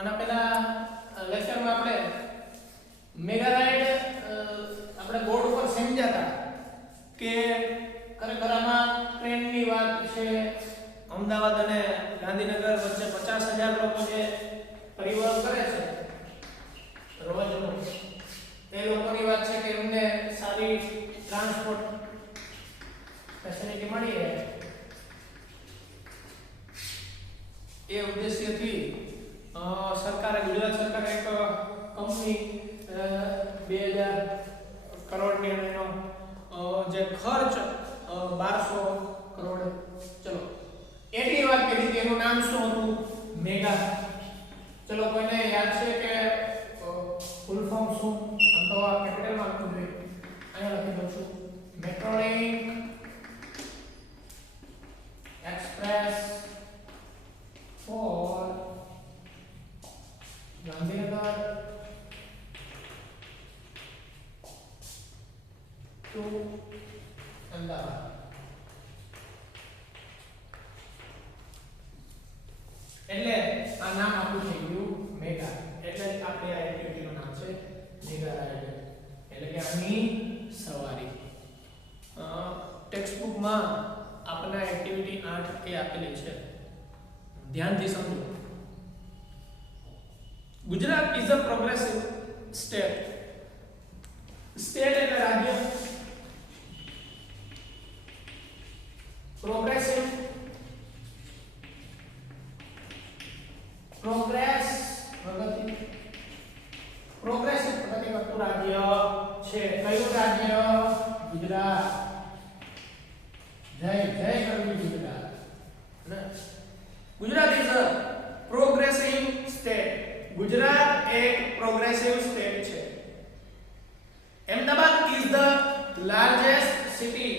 આના પહેલા લેક્ચરમાં આપણે મેગા રાઇડ આપણે બોર્ડ ઉપર સમજ્યા હતા કે ખરેખર આમાં ટ્રેનની વાત છે. અમદાવાદ અને ગાંધીનગર વચ્ચે 50,000 લોકો જે પરિવહન કરે છે રોજનું, તે લોકોની વાત છે કે એમને સારી ટ્રાન્સપોર્ટ ફેસિલિટી મળી રહે એ ઉદ્દેશ્યથી સરકારે, ગુજરાત સરકારે એક કંપની 2000 કરોડની એનો જે ખર્ચ 1200 કરોડ, ચલો એટલી વાત કરી હતી. એનું નામ શું હતું? મેગા. ચલો કોઈને યાદ છે કે ફૂલ ફોર્મ શું? આમ તો આ કેપિટલમાં લખવું જોઈએ, અહીંયા લખી દઉં છું. Metrolink express for Gandhinagar to Ahmedabad. એટલે આ નામ આપણું થઈ ગયું મેગા. એટલે આપણે આ એક્ટિવિટીનું નામ છે મેગા રાઇડ, એટલે કે આની સવારી. ટેક્સ્ટ બુકમાં આપના એક્ટિવિટી 8 એ આપેલી છે, ધ્યાનથી સમજો. Gujarat is a progressive state. State એટલે રાજ્ય, પ્રોગ્રેસિવ પ્રોગ્રેસ પ્રગતિ, પ્રોગ્રેસિવ પ્રગતિ કરતું રાજ્ય છે. કયું રાજ્ય? ગુજરાત. જય જય કરવી Gujarat. Gujarat is a progressive state. Gujarat એક પ્રોગ્રેસિવ સ્ટેટ છે. Ahmedabad is the largest city.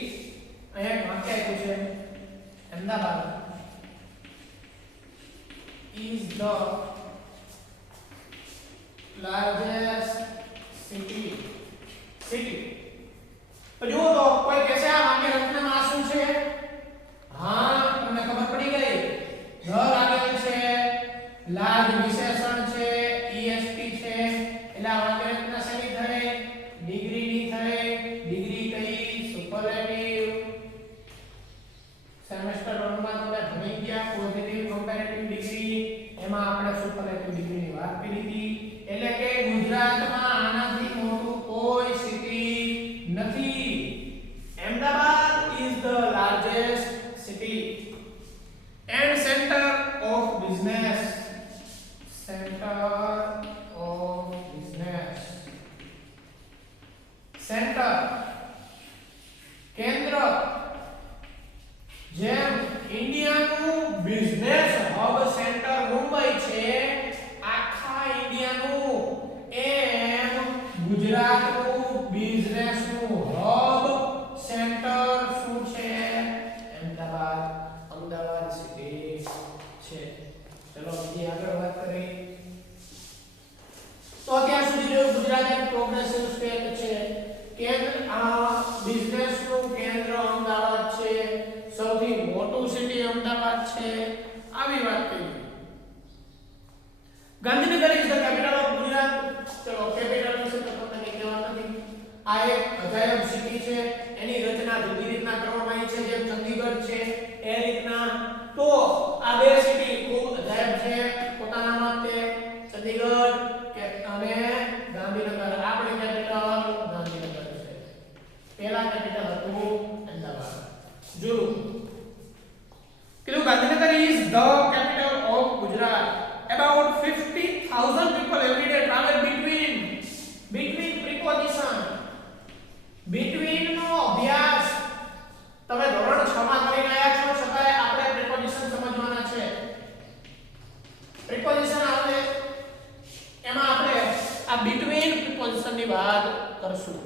અહીંયા વાક્ય આપ્યું છે, Ahmedabad is the largest city. તો જો તો કોઈ કહેશે આ વાક્ય રચનામાં શું છે? હા, તમને ખબર પડી ગઈ. ધ લાગેલ છે, લાર્જ વિશેષણ છે, est છે, એટલે આ વાક્ય રચના શેની થઈ? ડિગ્રીની થઈ. ડિગ્રી કઈ? સુપરલેટિવ. સેમેસ્ટર 1 માં તમે ભણી ગયા પોઝિટિવ કમ્પેરેટિવ ડિગ્રી, એમાં આપણે સુપરલેટિવ ડિગ્રીની વાત કરી હતી. એટલે કે ગુજરાતમાં આનાથી મોટું કોઈ સિટી નથી. Ahmedabad is the largest city and centre of business. Centre of business. Centre કેન્દ્ર. જેમ ઇન્ડિયાનું બિઝનેસ હબ સેન્ટર મુંબઈ છે આખા ઇન્ડિયાનું, એમ ગુજરાતનું બિઝનેસનું હબ સેન્ટર શું છે? અમદાવાદ. અમદાવાદ સિટી છે. ચલો બીજી આગળ વાત કરી. તો અત્યાર સુધી જો ગુજરાત એક પ્રોગ્રેસિવ સ્ટેટ છે, કેન્દ્ર બિઝનેસનું કેન્દ્ર અમદાવાદ છે, સૌથી મોટું સિટી અમદાવાદ છે, આવી વાત કરી. Gandhinagar is the capital of Gujarat. ચલો કેપિટલ વિશે તો તમને કઈ કહેવાનું નથી. આ એક અજાયબ સિટી છે, એની રચના જુદી રીતના કરવામાં આવી છે, જેમ ચંદીગઢ છે એ રીતના. તો આ બે સિટી ખૂબ અજાયબ છે પોતાનામાં. તે ચંદીગઢ અને ગાંધીનગર. આપણી કેપિટલ ગાંધીનગર છે, પહેલા કેપિટલ હતું અમદાવાદ. જુઓ કીધું Gandhinagar is the capital of Gujarat. About 50,000 people every day travel between preposition. between નો અભ્યાસ તમે ધોરણ 6 માં કરી રહ્યા છો, છતાંય આપણે preposition સમજવાના છે. preposition આવે એમાં આપણે આ between preposition ની વાત કરશું.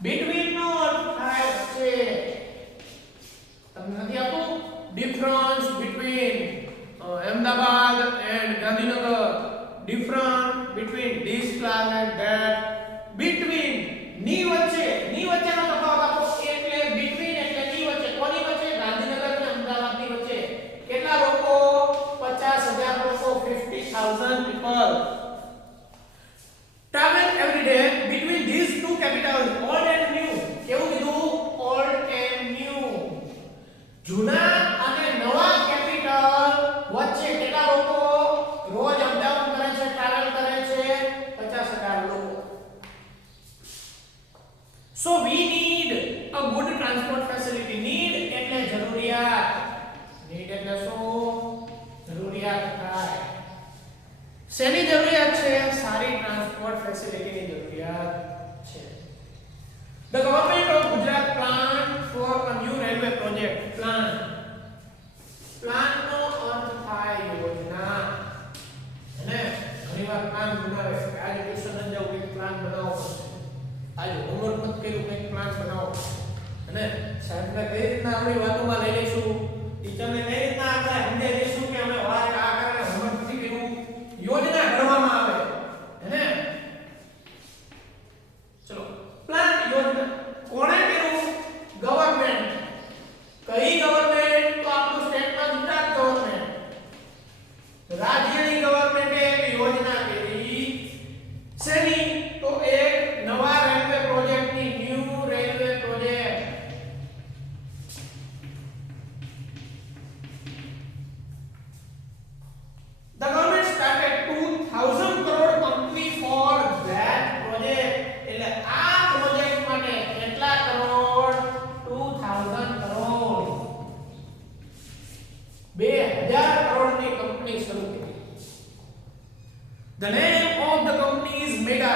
between નો અર્થ થાય છે, તમને નથી આવતું? difference between Ahmedabad and Gandhinagar, difference between this class and that. between ની વચ્ચેનો તફાવત આપો એટલે between એટલે ની વચ્ચે. કોની વચ્ચે? ગાંધીનગર અને અમદાવાદની વચ્ચે. કેટલા લોકો? 50,000 લોકો. 50,000 જૂના અને નવા કેપિટલ વચ્ચે કેટલા લોકો રોજ અપડાઉન કરે છે, ટ્રાવેલ કરે છે? 50,000 લોકો. So we need a good transport facility. Need એટલે જરૂરિયાત. Need એટલે શું? જરૂરિયાત થાય. શેની જરૂરિયાત છે? સારી ટ્રાન્સપોર્ટ ફેસિલિટીની જરૂરિયાત છે. The government of Gujarat plan for a new railway project. Plan નો અર્થ થાય યોજના. અને ઘણીવાર પ્લાન બનાવે છે. આ ટ્યુશન જ જાવ કે પ્લાન બનાવો પડશે. આજે હોમવર્ક મત કર્યું કંઈક પ્લાન બનાવો. અને સાહેબને કઈ રીતના આપણી વાતોમાં લઈ લઈશું, ટીચરને કઈ રીતના આપણે સમજાવી દઈશું કે અમે વાર આ કારણે હોમવર્ક નથી કર્યું, યોજના ઘડવામાં આવે. હે ચલો પ્લાન યોજના કોણે કર્યું? ગવર્નમેન્ટ. કઈ ગવર્નમેન્ટ? તો આપણું સ્ટેટમાં ગુજરાત ગવર્નમેન્ટ. રાજ્યની ગવર્નમેન્ટે એક યોજના કરી. શેની? તો એક નવા રેલવે પ્રોજેક્ટની, new railway project. The government started 2000 crore company for that project. એટલે આ પ્રોજેક્ટ માટે કેટલા કરોડ? 2000 કરોડ. 2000 કરોડની કંપની શરૂ કરી. The name of the company is Mega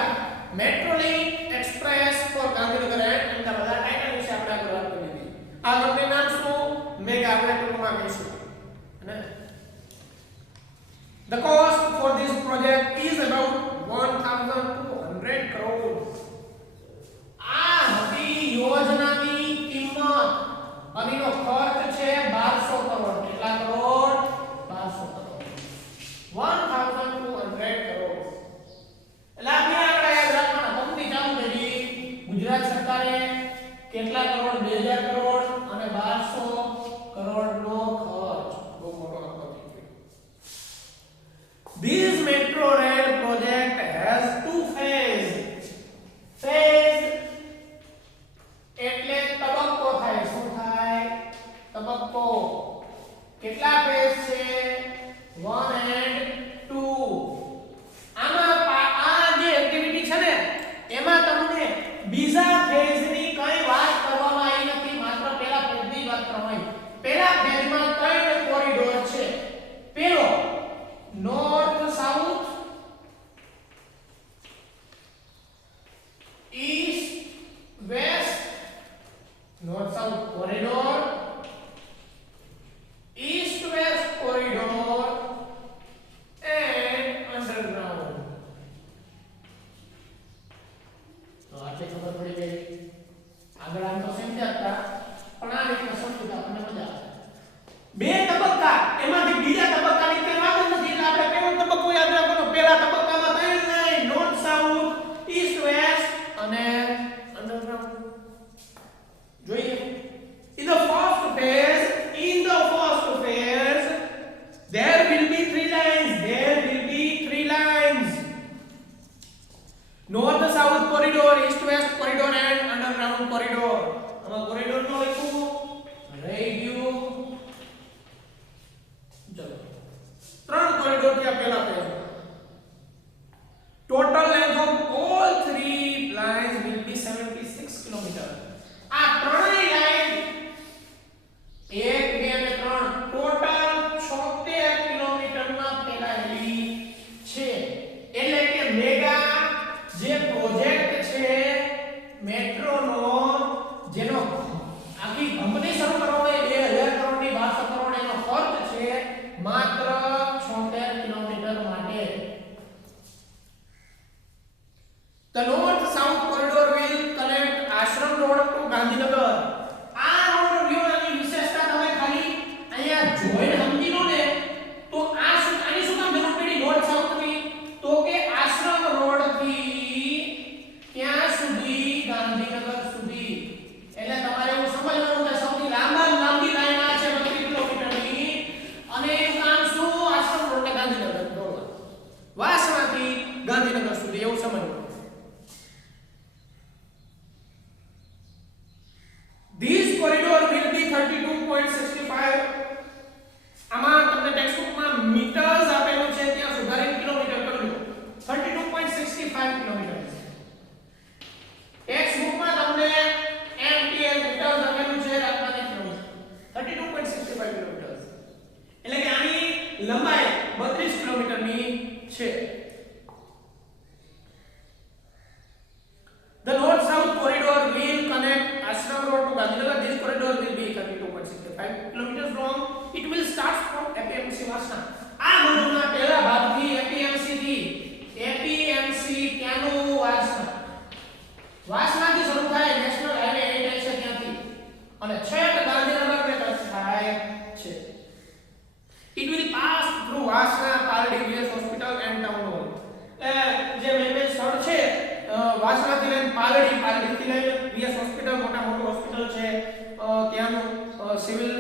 Metrolink Express for Gandhinagar and Ahmedabad. Title વિશે આપણે આગળ વાત કરી હતી. આ કંપની નામ શું? મેગા. આપણે ટૂંકમાં કહીશું. અને the cost for this project is about 1200 crore. આ હતી યોજનાની કિંમત. આનો ખર્ચ છે 1200 કરોડ. કેટલા કરોડ? 1200 કરોડ. 1200 કરોડ. એટલે આપણે આગળ યાદ રાખવાના. કંપની ચાલુ કરી ગુજરાત સરકારે કેટલા કરોડ? 2000 કરોડ અને 1200 કરોડનો ખર્ચ. બહુ મોટો આંકડો થઈ ગયો. This metro rail project has two phases. Phase એટલે તબક્કો થાય. શું થાય? તબક્કો. કેટલા ફેઝ છે? 1 and 2. આમાં આ જે એક્ટિવિટી છે ને એમાં તમને બીજા ફેઝની કઈ વાત કરવામાં આવી નથી. માત્ર પહેલા ફેઝની વાત કરવામાં આવી. પહેલા ફેઝમાં 3 કોરિડોર છે. પહેલો north south, east west, north south corridor, east west corridor and underground. તો આટલી ખબર પડી ગઈ. આગળ આમ તો સમજાતા પણ આ રીતના સમજતા આપણને મજા આવે. બે તબક્કા, એમાંથી બીજા તબક્કાની કઈ વાત જ નથી. એટલે આપણે પહેલો તબક્કો યાદ રાખવાનો. પહેલા તબક્કામાં કઈ line? North south, east west અને અંડરગ્રાઉન્ડ. જોઈએ. In the 5 kilometers long. It will start from APMC Vasna. આ મોડ્યુલના પહેલા ભાગથી APMC ક્યાંનું વાસણાથી શરૂ થાય, નેશનલ હાઈવે 8 છે ત્યાંથી અને છેક ગાંધીનગર ને ટચ થાય છે. It will pass through Vasna, Paldi, VS hospital and town hall. જે મેન સ્થળ છે વાસણાથી લઈને પાલડીથી લઈને VS હોસ્પિટલ, મોટા હોસ્પિટલ છે ત્યાંનું સિવિલ,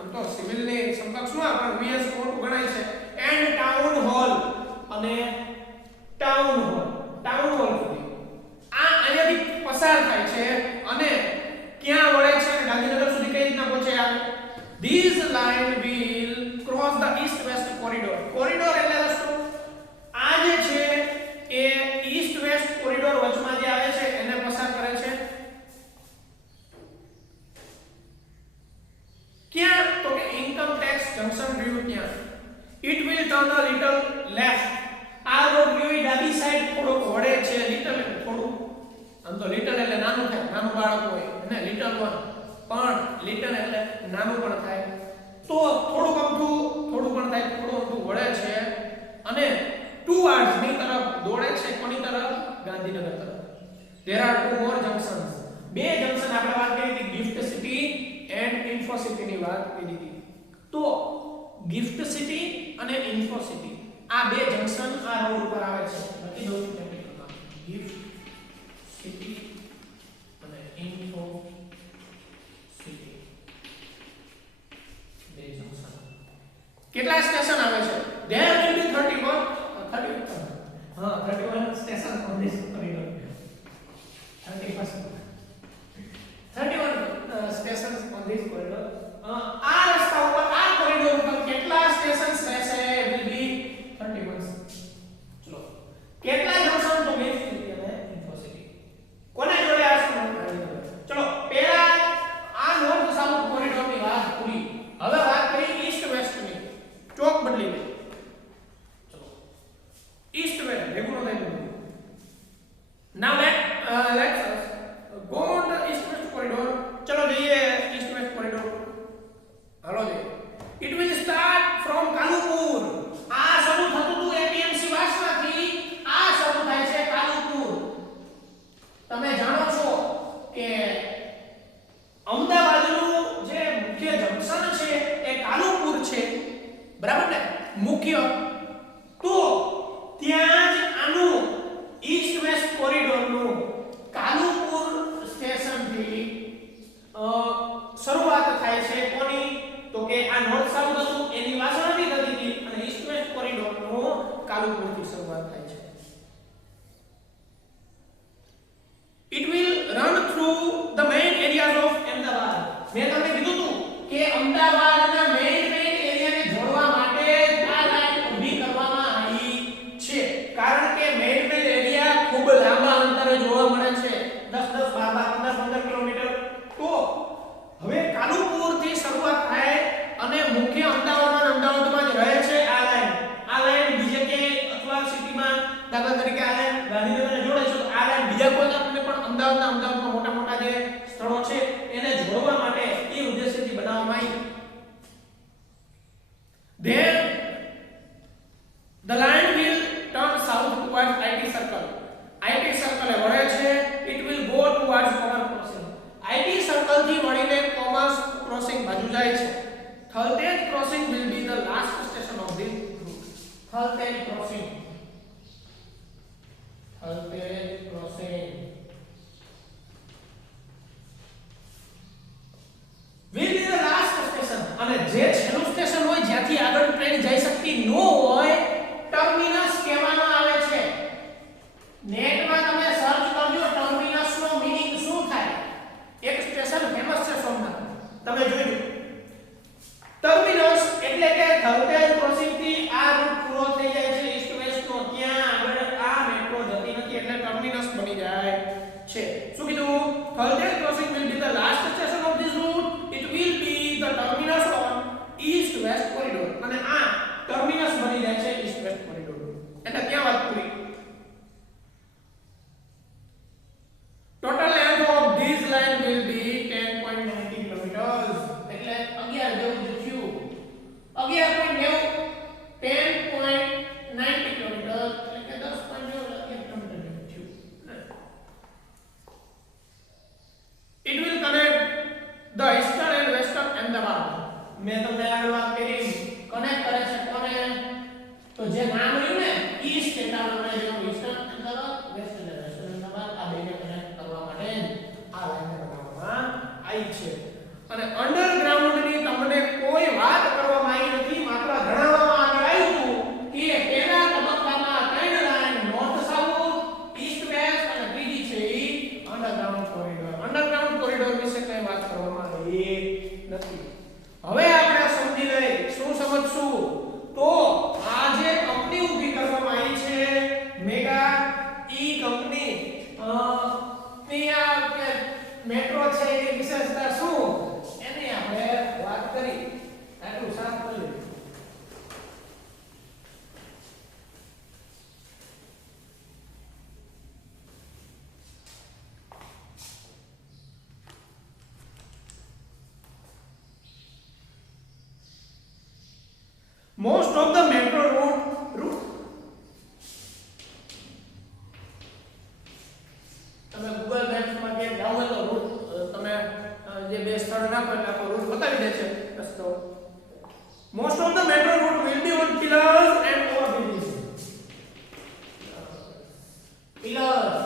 આમ તો સિવિલની સમકક્ષમાં પણ VS મોટું ગણાય છે, એન્ડ ટાઉન હોલ અને ટાઉન હોલ સુધી આ અહીંયાથી પસાર થાય છે અને ક્યાં વળે છે અને ગાંધીનગર સુધી કઈ રીતના પહોંચે આ. These line will cross the east west corridor. Corridor એટલે રસ્તો. આ જે છે એ ઈસ્ટ વેસ્ટ કોરિડોર વચમાં જે આવે છે એને પસાર કરે છે. ક્યાં તો કે ઇન્કમ ટેક્સ જંકશન રહ્યું ત્યાં. It will turn a little left. આ રોડ કયો ડાબી સાઈડ થોડોક વળે છે, લિટલ એટલે થોડું, આમ તો લિટલ એટલે નાનું થાય, નાનું બાળક હોય અને લિટલ વન પણ લિટલ એટલે નાનું પણ થાય, તો થોડુંક અમથું પણ થાય, થોડું અમથું વળે છે અને ટુવર્ડ્સ ની તરફ દોડે છે. કોની તરફ? ગાંધીનગર તરફ. There are two more junctions. બે જંકશન આપણે વાત કરી હતી, gift city and info city ની વાત કરી હતી. તો ગિફ્ટ સિટી અને ઇન્ફો સિટી આ બે જંકશન આ રોડ ઉપર આવે છે. લખી દઉં છું કેપિટલમાં, ગિફ્ટ સિટી અને ઇન્ફો સિટી બે જંકશન. કેટલા સ્ટેશન આવે છે? There will be 31 station on this corridor. 31 stations on this corridor. આ રસ્તા ઉપર આ કોરિડોર ઉપર કેટલા સ્ટેશન્સ રહેશે? will be 31. ચલો કેટલા જંકશન? તો ગિફ્ટ સિટી અને ઇન્ફો સિટી. કોને જોડે આ ગાંધીનગર. ચલો પહેલા આ નોર્થ સાઉથ કોરિડોર ની વાત પૂરી. હવે વાત કરી ઈસ્ટ વેસ્ટ ની. ચોક બદલી લે. ચલો ઈસ્ટ વેસ્ટ ભેગું ન થાય. Now let's go on the east west corridor. चलो जाइए east west corridor. Hello ji. It will start from Kalupur. આ શરૂ થતું હતું APMC વાસણાથી, આ શરૂ થાય છે કાલુપુર. તમે જાણો છો કે અમદાવાદનું જે મુખ્ય જંકશન છે એ કાલુપુર છે, બરાબર ને? મુખ્ય તો ત્યાં જ આનું ઈસ્ટ વેસ્ટ કોરિડોરનું કાલુપુર સ્ટેશનથી શરૂઆત થાય છે. કોની? તો કે આ નોર્થ સાઉથ હતું એની વાસણાથી થતી હતી અને ઈસ્ટ વેસ્ટ કોરિડોરનું કાલુપુરથી શરૂઆત થાય છે. It will run through the main areas of Ahmedabad. મેં તમને કીધું હતું કે અમદાવાદના મેઇન એરિયાને જોડવા માટે આ લાઈન ઊભી કરવામાં આવી છે, કારણ કે મેઇન એરિયા ખૂબ લાંબા અંતરે જોવા મળે છે, 10 12 15 કિલોમીટર. તો હવે કાલુપુર થી શરૂઆત થાય અને મુખ્ય અમદાવાદમાં જ રહે છે આ લાઈન બીજે કે અથવા સિટીમાં, દાખલા તરીકે આ લાઈન ગાંધીનગરને જોડે છે, તો આ લાઈન બીજા કોઈ આપણને પણ અમદાવાદમાં મોટા જે સ્થળો છે એને જોડવા માટે એ ઉદ્દેશ્યથી બનાવવામાં આવી. Then the line will turn south towards IT circle. IT circle એ વળે છે. It will go towards commerce crossing. IT circle થી વળીને commerce crossing બાજુ જાય છે. Thaltej crossing will be the last station of this route. Thaltej crossing will be the last station. અને જે છેલ્લું સ્ટેશન હોય જ્યાંથી આગળ ટ્રેન જઈ શકતી ન હોય ટર્મિનસ કહેવામાં આવે છે. નેટમાં તમે સર્ચ કરજો ટર્મિનસ નો મીનિંગ શું થાય. એક સ્ટેશન ફેમસ છે સોમનાથ, તમે જોજો. ટર્મિનસ એટલે કે થલતેજ ક્રોસિંગ થી આ રૂટ પૂરો થઈ જાય છે ઈસ્ટ વેસ્ટ નો, ત્યાં આગળ આ મેટ્રો જતી નથી એટલે ટર્મિનસ બની જાય છે. શું કીધું? Thaltej crossing will be the last station of this route. It will be the terminus on east west corridor. અને આ ટર્મિનસ બની જાય છે ઈસ્ટ વેસ્ટ કોરિડોર. એટલે ત્યાં વાત પૂરી. Total length of this line will be 10.90 kilometers. મેં તમને આગળ વાત કરી કનેક્ટ કરે છે કોને તો જે નામ રહ્યું ને ઈસ્ટ એટલા મને જેનો ઈસ્ટર્ન અમદાવાદ વેસ્ટર્ન અમદાવાદ આ બેને કનેક્ટ કરવા માટે આ લાઈન બનાવવામાં આવી છે અને અંડરગ્રાઉન્ડની તમને કોઈ વાત કરવામાં આવી નથી માત્ર જણાવવામાં આવ્યું કે પહેલા તબક્કામાં ત્રણ line north south east west અને ત્રીજી છે ઈ અંડરગ્રાઉન્ડ કોરિડોર વિશે કઈ વાત કરવામાં આવી નથી હવે આપણે સમજી લઈએ શું સમજશું તો આ જે કંપની ઊભી કરવામાં આવી છે મેગા ઈ કંપની ત્યાં મેટ્રો છે એની વિશેષતા શું એની આપણે વાત કરી આટલું સાફ કરી most of the metro route તમે Google Maps માં કે જાઓ તો રૂટ તમે જે બે સ્થળ નાખો એટલે આખો રૂટ બતાવી દે છે રસ્તો most of the metro route will be on pillars and overbridges pillars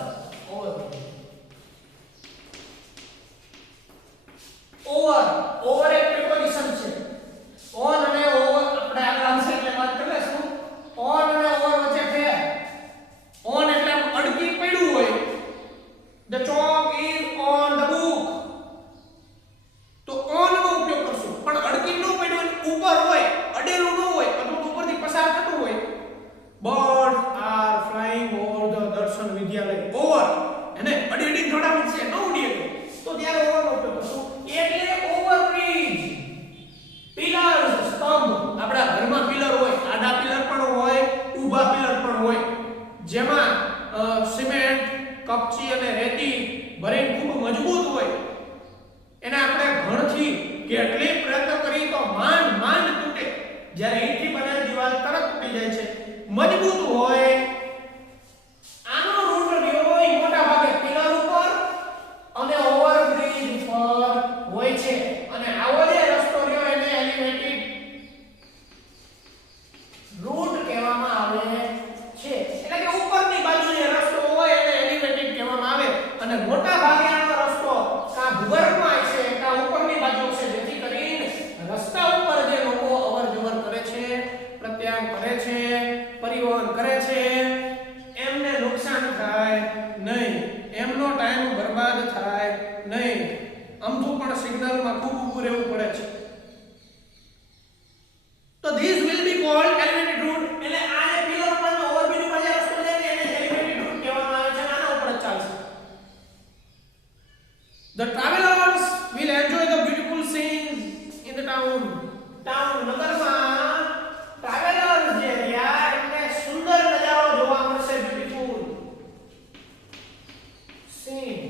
over એક preposition છે on અને over આપણે આગળ આવશે એટલે વાત કરી લેશું on અને over વચ્ચે ફેર on એટલે અડકી પડ્યું હોય the chalk is on the book તો on નો ઉપયોગ કરશું પણ અડકી ન પડ્યું ઉપર હોય અડેલું ન હોય અથવા ઉપરથી પસાર થતું હોય birds are flying over the દર્શન વિદ્યાલય over એને અડી થોડા છે ન ઉડીએ તો ત્યારે over નો ઉપયોગ કરશું એટલે overbridge પિલર્સ સ્તંભ આપણા ઘરમાં પિલર હોય આડા પિલર પણ હોય ઊભા પિલર પણ હોય જેમાં સિમેન્ટ કપચી અને રેતી ભરીને ખૂબ મજબૂત હોય એને આપણે ઘણથી કેટલી પ્રયત્ન કરી તો માંડ તૂટે જ્યારે ઈંટથી બનેલી દીવાલ તરત તૂટી જાય છે મજબૂત હોય આનો રૂટ રહ્યો હોય મોટા ભાગે પિલર ઉપર અને ઓવરબ્રિજ પર હોય છે અને આવો જે રસ્તો રહ્યો એને એલિવેટેડ રૂટ કહેવામાં આવે છે એટલે કે ઉપરની બાજુ જે રસ્તો હોય એને એલિવેટેડ કહેવામાં આવે અને મોટા ભાગે આનો રસ્તો કા ભૂગર્ભમાં છે કા ઉપરની બાજુ છે જેથી કરીને રસ્તા ઉપર જે લોકો અવરજવર કરે છે પ્રત્યાન કરે છે પરિવહન કરે છે એમને નુકસાન થાય નહીં એમનો ટાઈમ બરબાદ થાય નહીં અમથું પણ સિગ્નલમાં ખૂબ ઊભું રહેવું પડે છે તો these will be called elevated route એટલે આ જે પિલર પર ઓવરબ્રિજ પર જે રસ્તો છે એને elevated route કહેવામાં આવે છે આના ઉપર જ ચાલશે the travelers will enjoy the beautiful scenes in the town નગરમાં ટ્રાવેલર્સ જે રહ્યા એમને સુંદર નજારો જોવા મળશે બ્યુટીફુલ સીન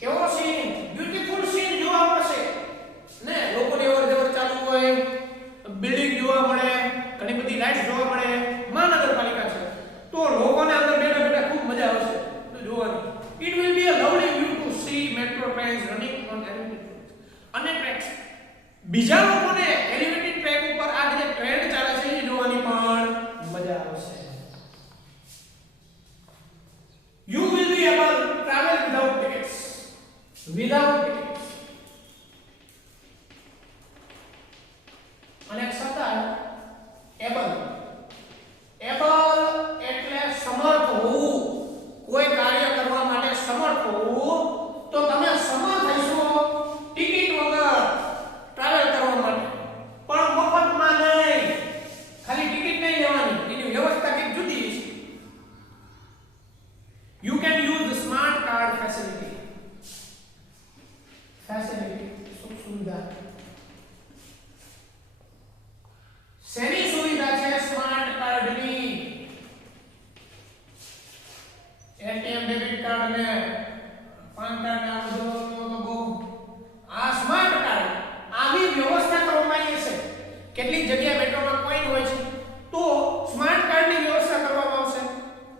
કેવો સીન બ્યુટીફુલ સીન જોવા મળશે ને લોકોની અવરજવર ચાલુ હોય બિલ્ડિંગ જોવા મળે ઘણી બધી લાઇટ્સ જોવા મળે મહાનગરપાલિકા છે તો લોકોને અંદર બેઠા ખૂબ મજા આવશે તો જોવાની it will be a lovely view to see metro trains running on elevated અને ટ્રેક્સ બીજા લોકોને એલિવેટેડ ટ્રેક ઉપર આ જે ટ્રેન ચાલે છે એ જોવાની પણ મજા આવશે you will be able to travel without tickets અને છતાં એબલ એટલે સમર્થ હોવું કોઈ કાર્ય કરવા માટે સમર્થ હોવું તો તમે સમર્થ હશો ટિકિટ વગર ટ્રાવેલ કરવા માટે પણ મફતમાં નહીં ખાલી ટિકિટ નહીં લેવાની એની વ્યવસ્થા કંઈક જુદી છે you can use the smart card facility સુવિધા શેની સુવિધા છે સ્માર્ટ કાર્ડની એટીએમ ડેબિટ કાર્ડ અને પાન કાર્ડ ના બધો આ સ્માર્ટ કાર્ડ આવી વ્યવસ્થા કરવામાં આવી છે કેટલીક જગ્યાએ મેટ્રોમાં કોઈન હોય છે તો સ્માર્ટ કાર્ડની વ્યવસ્થા કરવામાં આવશે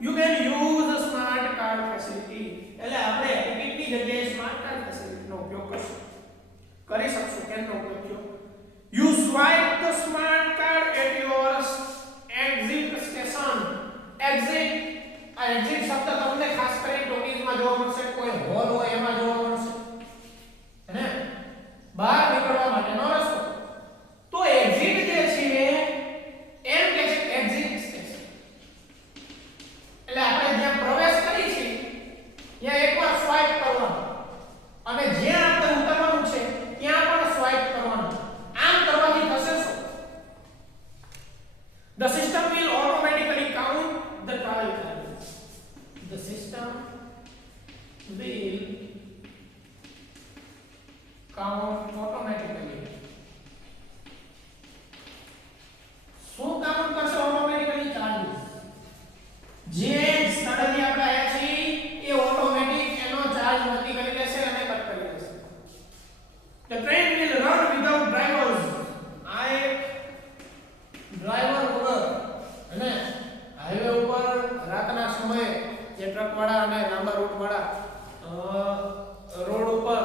you can use the smart card facility એટલે આપણે ટિકિટની જગ્યાએ સ્માર્ટ કાર્ડ ફેસિલિટીનો ઉપયોગ કરી શકશું કેનો ઉપયોગ your smart card at your exit station. Exit, આ exit શબ્દ તમને ખાસ કરીને ટોકીઝમાં જોવા મળશે, કોઈ હોલ હોય એમાં જોવા મળશે, હે બહાર નીકળવા માટેનો રસ્તો. તો exit જે છે એમ કે છે exit station, એટલે આપણે જ્યાં પ્રવેશ કરી છે ત્યાં એકવાર સ્વાઇપ કરવાનું અને જ્યાં આપણે ઉતરવાનું છે ત્યાં પણ સ્વાઇપ કરવાનું. આમ કરવાથી થશે શું? The system will automatically count the travel time. The system will count automatically. શું કાઉન્ટ કરશે automatically? ચાર્જીસ. જે સ્થળેથી આપણે આવ્યા છીએ એ ઓટોમેટિક એનો ચાર્જ નક્કી કરી લેશે અને કટ કરી લેશે. The train will run without drivers. આ એક ડ્રાઈવર વગર અને હાઈવે ઉપર રાતના સમયે જે ટ્રક વાળા અને લાંબા રૂટ વાળા રોડ ઉપર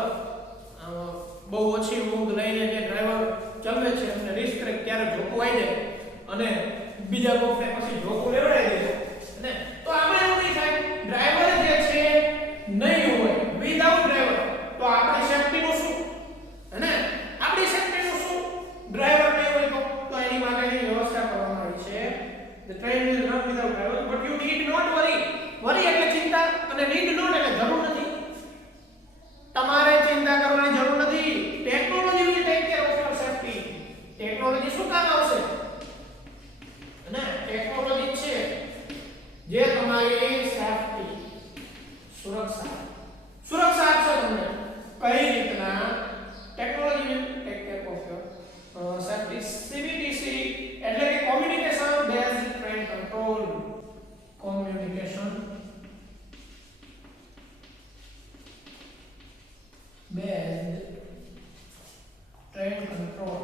બહુ ઓછી ઊંઘ લઈને જે ડ્રાઈવર ચલાવે છે અને રિસ્ક કરે ત્યારે ઝોકું આવી જાય અને બીજા કોકને પછી ઝોકું લેવડાવી દે ને, તો આમાં એવું નહીં થાય. ડ્રાઈવર જે છે નહીં હોય, વિધાઉટ ડ્રાઈવર, તો આપણી સેફટીનું શું? અને આપણી સેફટીનું શું? ડ્રાઈવર નહીં હોય તો એની માટેની વ્યવસ્થા કરવામાં આવી છે. The train will run without driver, but you need not worry. Worry એટલે ચિંતા અને need not એટલે જરૂર નથી. તમારે ચિંતા કરવાની જરૂર નથી. Technology will take care of your safety. Technology શું કામ આવશે? અને ટેકનોલોજી છે જે તમારી સેફટી, સુરક્ષા આપશે તમને. કઈ રીતના? Technology will take care of your safety. CBTC એટલે કે communication based train control. Communication based train control.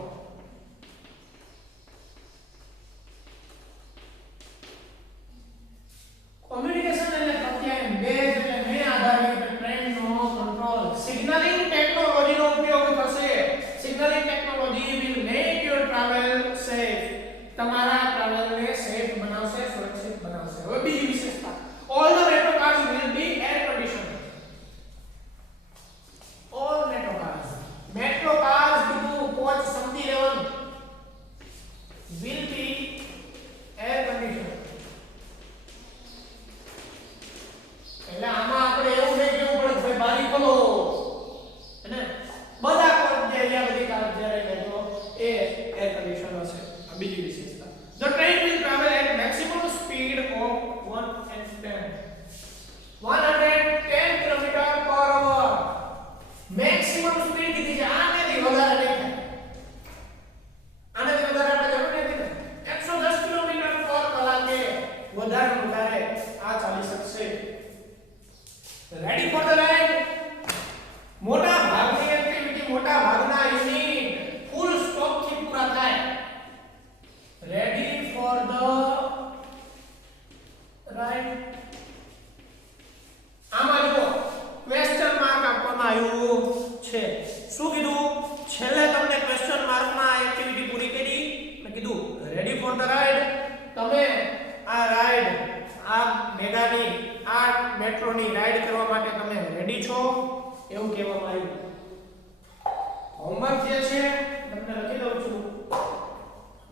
Communication એટલે પ્રત્યાયન, બેઝ એટલે મેં આધારિત, ટ્રેન નો કંટ્રોલ. સિગ્નલિંગ ટેકનોલોજીનો ઉપયોગ થશે. Signalling technology will make your travel safe. તમારા ટ્રાવેલને સેફ બનાવશે, સુરક્ષિત બનાવશે. હવે બીજી વિશેષતા, all the metro cars will be air conditioned. All metro cars કીધું, કોચ સમજી લેવાનું, will be air conditioned. એટલે આમાં આપણે એવું નહીં કેવું પડે ભાઈ બારી ખોલો અને બધા કોચ જે રહ્યા બધી કાર જ્યારે બેઠો એ એર કન્ડિશન હશે. આ બીજી વિશેષતા. The train will travel at maximum speed of 110 km/h. Maximum speed કીધી છે. આનાથી વધારે નહીં થાય. આનાથી વધારે આપણે જરૂર નથી. 110 km/h વધારે આ ચાલી શકશે. Ready for the ride. મોટા ભાગની એક્ટિવિટી, મોટા ભાગના યુનિટ ફૂલ સ્ટોપ થી પૂરા થાય. Ready for the ride. આમાં જો ક્વેશ્ચન માર્ક આપવામાં આવ્યું છે. શું કીધું? છેલ્લે તમને ક્વેશ્ચન માર્કમાં એક્ટિવિટી પૂરી કરી મેં કીધું રેડી ફોર ધ રાઈડ. તમે આ રાઈડ, આ મેગાની, આ મેટ્રોની રાઈડ કરવા માટે તમે રેડી છો એવું કહેવામાં આવ્યું. હોમવર્ક જે છે તમને લખી દઉં છું,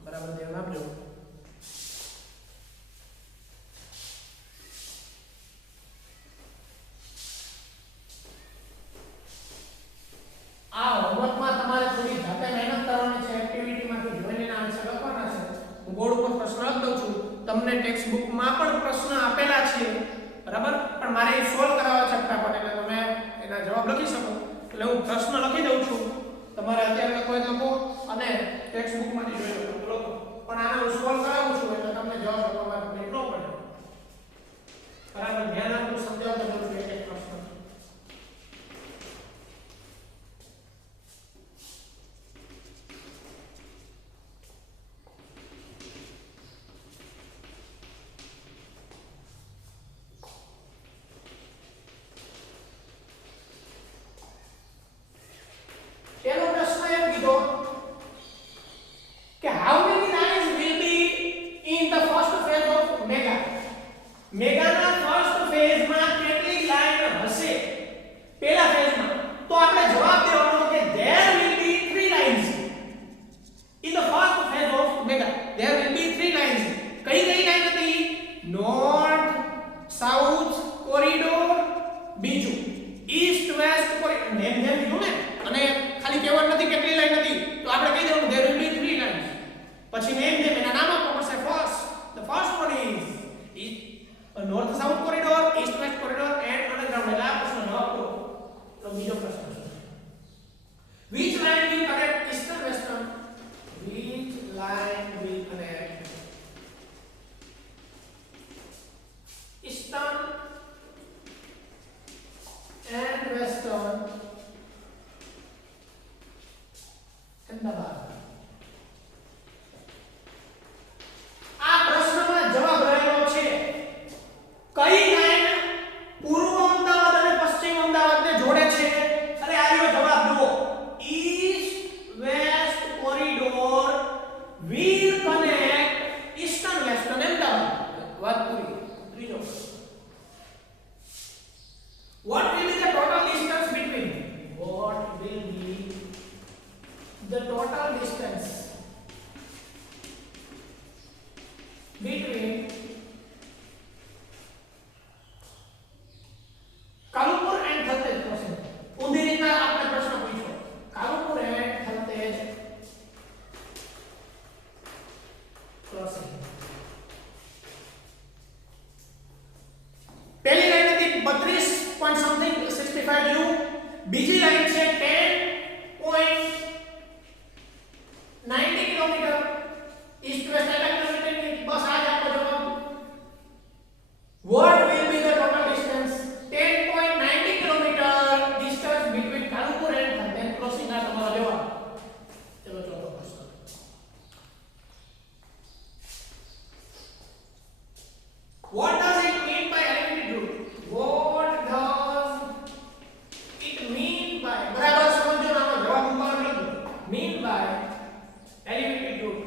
બરાબર ધ્યાન આપજો. આ હોમવર્કમાં તમારે થોડી જાતે મહેનત કરવાની છે. એક્ટિવિટીમાંથી જોઈને આન્સર લખવાના છે. હું બોર્ડ ઉપર પ્રશ્ન લખી દઉં છું. તમને ટેક્સ્ટ બુકમાં પણ પ્રશ્ન આપેલા છે, બરાબર, પણ મારે એ સોલ્વ કરાવવા છે ફટાફટ, એટલે તમે એના જવાબ લખી શકો. એટલે હું પ્રશ્ન લખી દઉં છું, તમારે અત્યારે લખો હોય તો લખો અને ટેક્સ્ટ બુકમાંથી જોઈ લો તો લખો. પણ આને હું સોલ્વ કરાવું છું એટલે તમને જવાબ લખવામાં તકલીફ ન પડે. બરાબર, ધ્યાન આપવું, સમજાવતો જાઉં છું એક એક પ્રશ્ન. પહેલો પ્રશ્ન એમ કીધો કે પછી નેમ them એના નામ આપવા પડશે. First the first one is north south corridor, east west corridor and underground. એટલે આ પ્રશ્ન જવાબ કરો. તો બીજો પ્રશ્ન છે which line will connect eastern western, which line will connect eastern and western Ahmedabad. આ પ્રશ્નમાં જવાબ રહેલો છે કઈ લાઈન પૂર્વ અમદાવાદ અને પશ્ચિમ અમદાવાદને જોડે છે. અરે આયો જવાબ દો. East west corridor will connect eastern western Ahmedabad. વાત પૂરી. ત્રીજો what will be the total distance between Kalupur and Thaltej crossing. ઊંધી રીતના આપણે પ્રશ્ન પૂછ્યો કાલુપુર એન્ડ થલતેજ ક્રોસિંગ. પહેલી લાઈન હતી 32 point something 65 u, બીજી લાઈન છે 10.90 કિલોમીટર ઈસ્ટ વેસ્ટ કિલોમીટર ની. બસ આ જ આપણો જવાબ. what will be the total distance 10.90 kilometer distance between Kalupur and Thanthed crossing. આ તમારો જવાબ. ચલો ચોથો પ્રશ્ન what does it mean by elevated route? what does it mean by બરાબર સમજો આનો જવાબ ઉપર લખો mean by elevated route.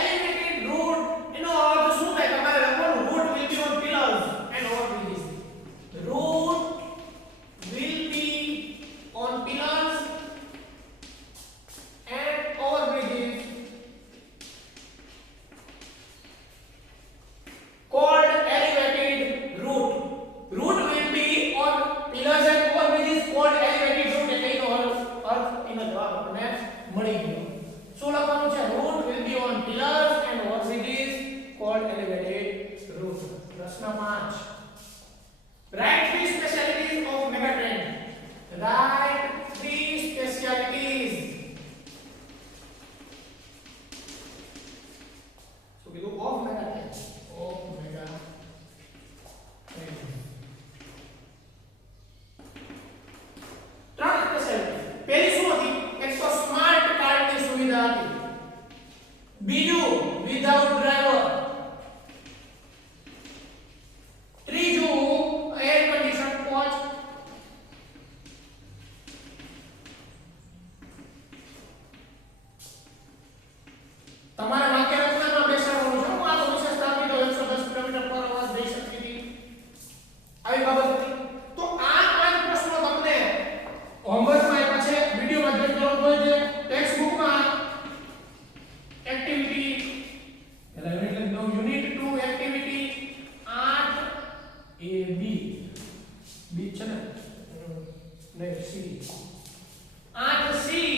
elevated route એનો અર્થ શું થાય તમારે લખવાનું route will be on pillars and overbridges. route will be on pillars and overbridges called elevated route. route will be on pillars and overbridges called elevated route. એટલે એનો અર્થ એનો જવાબ આપણને મળી ગયો. શું લખવાનું છે? route will be on pillars and overbridges called elevated route. પ્રશ્ન 5 write three specialities of megatrain. write three specialities. So we go of megatrain. of megatrain. ત્રણ સ્પેશિયાલિટી. પહેલી શું હતી? એક તો સ્માર્ટ કાર્ડની સુવિધા હતી. બીજું વિધાઉટ ડ્રાઈવર. ત્રીજું એર કન્ડિશન કોચ. તમારે વાક્ય રચનામાં બેસાડવાનું છે. હું આ તો વિશેષતા આપી દો 110 કિલોમીટર પર અવર જઈ શકતી હતી આવી બાબત હતી. તો આ પાંચ પ્રશ્નો તમને હોમવર્કમાં આપ્યા છે. વિડિયોમાં જોઈ કરો તો જે ટેક્સ્ટ બુકમાં એક્ટિવિટી એટલે યુનિટ 2 એક્ટિવિટી 8 એ બી બી છે ને નહીં સી 8 સી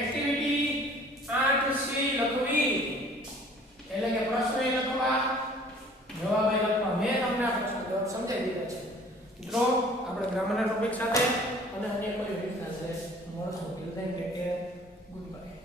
એક્ટિવિટી 8 સી લખવી એટલે કે પ્રશ્ન એ લખવા જવાબ એ લખવા. મેં તમને આ પ્રશ્ન જવાબ સમજાવી દીધા છે. મિત્રો આપણે ગ્રામરના ટોપિક સાથે અને અન્ય કોઈ રીતના છે મળશું. Till then take care. Good bye.